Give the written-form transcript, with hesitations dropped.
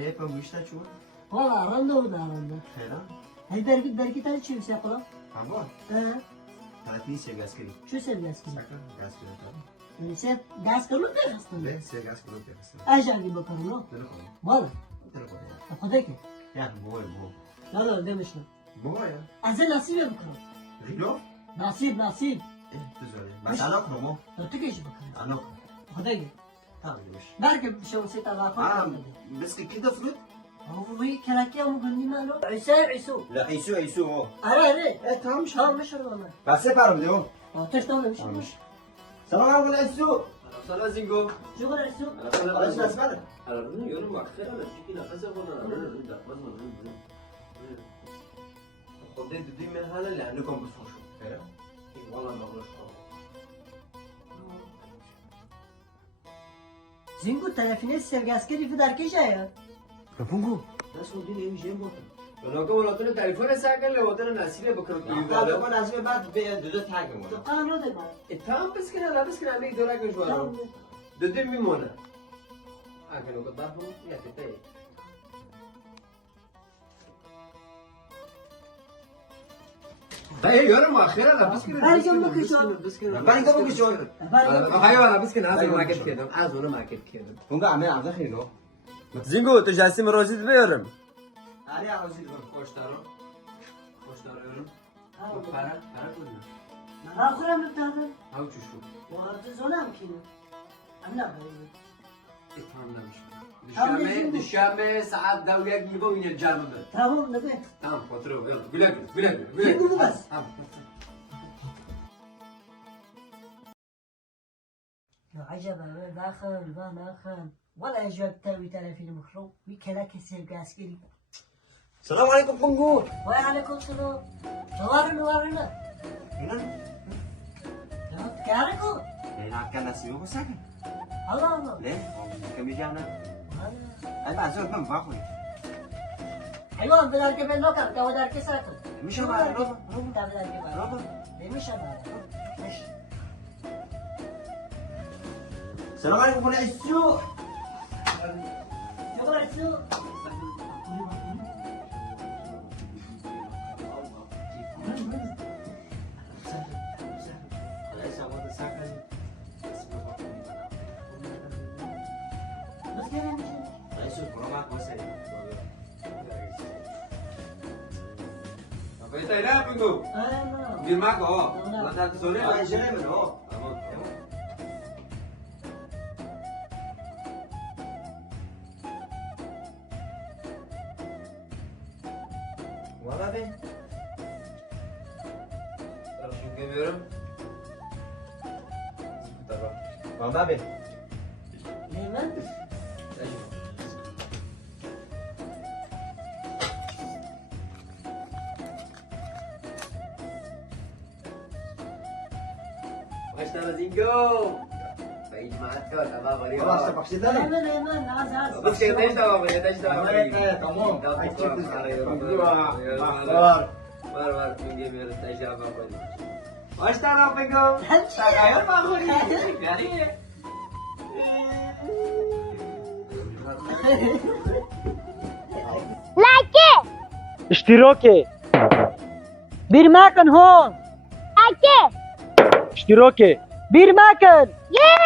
ايه فمشتا شو؟ والله رندا خيرا؟ هاي دركي تاني شو سيقلا؟ عمو؟ 30 سير غاز كري. شو سير جاس كذا؟ ساكن غاز كري طبعا. يعني سير جاس كله بيخستن. ليه سير غاز كري بيخستن؟ ايش عندي بكرونه؟ تلقون. والله تلقون يا. أخذك. يا بوي. لا ده مش بوي يا. أزل نصيب بكرة. ريلو؟ نصيب. ايه تزوري. بس انا اكرمه. لو تكيش بكرة. انا اكرم. أخذك. تعال يا وش. بركب شو سيت على اه بس كده فلوت؟ هو كلاكيا مغني ماله عيسو لا عيسو. أره ايه تمام مش مش والله بس بارم اليوم. تشتغل مش سلام عليكم عيسو. سلام زينجو. شغل عيسو ايش اسمعك؟ أنا رنو يوم ما خير أنا شكينا خسر ولا أنا رنو بس ما رنو. خدي دي من هلا اللي عندكم بفوشو. خير؟ والله ما بروش. زينجو تلفوني سرگاسكری في درکش آیا رفونكو. بس ودين ايه مش بطل أنا كم وقت تلفون ساكن لو وقت ناسيه بكرة هذا كنا عايزين بعد بدت حاجه ولا؟ دقان رو دقان تام بس كنا لا بس كنا عميك دوراك مشوار. دودي ميمونا. أكنو كتابهم يا كتاي. طيب يوم ما خير أنا بس كنا. بس كنا. بعدين قبل كشون. أيوة أنا بس كنا عايز ما كنت كده. عايز ولا ما كنت كده. فونكا عمل عم دخيلو. زينجو تجاسم روزيد بيرم. علي عاوزين خوش دارم. خوش دارم. para كلنا. آخر من تابن هاو تشوف. وهذا زلام كنا أنا بعيد افهم نمشي. الشامة ساعات داوية جيبوا من الجامعة. تمام نبي تمام فترة يلا بلاك. زينجو بس تمام. عجب أنا داخل داخل ولا أجاب تروي تلفين مخروب وكلاك السرقاسكري السلام عليكم بونجو. وعليكم السلام نورنا هنا؟ كاركو هنا كان نسيبه ساكن. الله ليه؟ كم يجانا؟ أنا عزوز من باخوي. أيوة بدار كبير نوكر كودار كساكن مش هبارة روبا. بدار كبير روبا. ليه مش هبارة ماشي السلام عليكم بون عيسو. شغل عسو بس كده مش Apa itu ada minggu? أنا Di mana kok? Masa sore أنا جاي من هو. ولا بين. Terus juga biarum. ولا بين. لمن Mas Zingo. Baik mata tambah beri. خلاص تبغى تاني. لمن عزاز Bus kita ini tambah beri, kita tambah beri. تمام. Bar, minggu biar saya apa pun. Mas tanah pegang. Saya apa aku ni? Gari. لايك اشتراكي بيرماكن هون لايك اشتراكي بيرماكن ياه